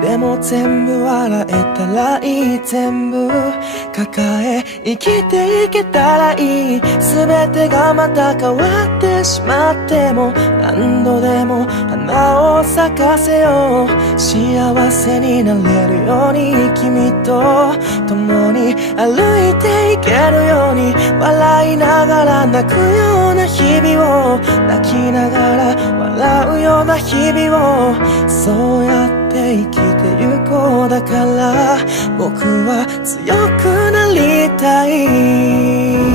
でも全部笑えたらいい、全部抱え生きていけたらいい。全てがまた変わってしまっても何度でも花を咲かせよう。幸せになれるように君と共に歩いていけるように、笑いながら泣くような日々を、泣きながら笑うような日々を、そうやって生きてゆこう。だから僕は強くなりたい。